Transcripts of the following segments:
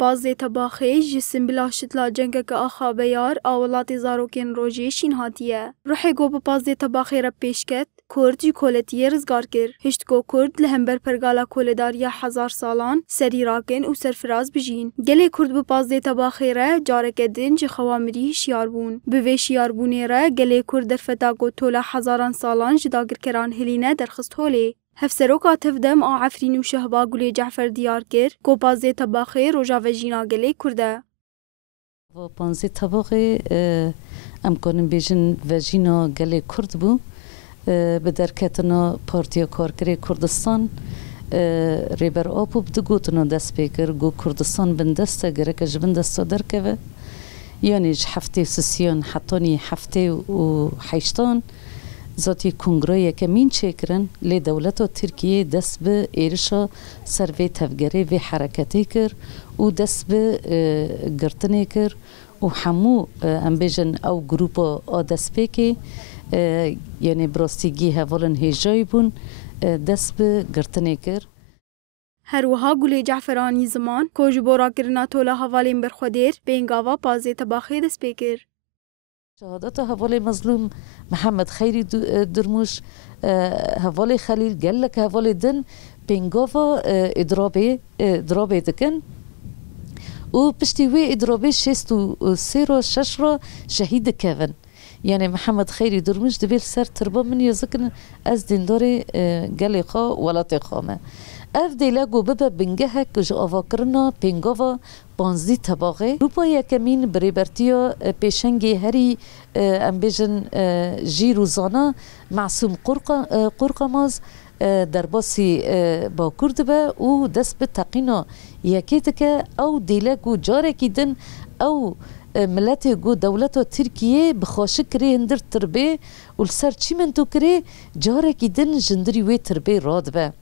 Bazê tebaxê ji Simbila şitla cengeke a Xabayar a welatê zarokên rojê şîn hatiye. Rihê got bi bazê tebaxê re pêşket, Kurd ji koletiyê rizgar kir. Hiştgo Kurd li hember pergala koledariya hezar salan serî rakin û serfiraz bijîn. Gelê Kurd bi bazê tebaxê re careke din ji xewa mirî hişyar bûn. Bi vê şiyarbûnê re gelê Kurd derfeta got tola hezaran salan ji dagirkeran hilîne derxist holê. Hevseroka tevdem a Efrîn û Şehba Gulê Cefer diyar kir ku bazê tebaxê rojavejîna gelê Kurd e. Bazê tebaxê em karin bêjin vejîna gelê Kurd bû bi derketina Partiya Karkerê Kurdistan rêber apû digotina dest pê kir got Kurdistan bin deste gereke ji bin desta derkeve yanî ji heftê sisiyan hetanî heftê û heştan Zatî kongreyeke mîn çêkirin lê dewleta Tirkiyeyê dest bi êrişa ser vê tevgerê vê hereketê kir û dest bi girtinê kir û hemû em bêjin ew grupa a destpêkê yanî bi rastîgî hevalên hêjayî bûn dest bi girtinê kir. Herwiha Gulê Ceferanî ziman ku ji bo rakirina tola hevalên berxwedêr pêngava bazê tebaxê dest pê kir. شهادت هوالي مظلوم محمد خيري درموش هوالي خليل قال لك هوالي دن بينغوفا إضرابي دكن وبشتي وي إضرابي شيستو سيرو ششرو شهيد كيفن يعني محمد خيري درموش دبيل سر تربا من يزكن از ديندوري قالي خا ولا تخامه اف دیلگو ببه بنگهک جو آواکرنا پینگاوا بانزدی تباغه روپا یکمین بریبرتیا پیشنگی هری امبیجن جی روزانا معصوم قرقماز در باسی با کرد به او دست به تقینا یکیت که او دیلگو جاره کیدن او ملت گو دولت ترکیه بخواشک کری هندر تربه و سر چی من تو کری جاره کیدن جندری وی تربه راد به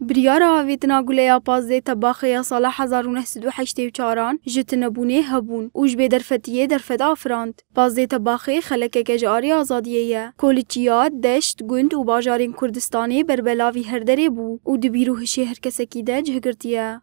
Biryara avêtina Guleya Pazê tebaxeya sala 1984 ji tinebûnê hebûn û ji bê derfetiyê derfet afirand. Pazê tebaxê xelekeke ji arê azadiyê ye. Ku li Çiyad, Deşt, Gund û bajarên Kurdistanê berbelavî her derê bû û di bîr û hişê her kesekî de cihgirtiye.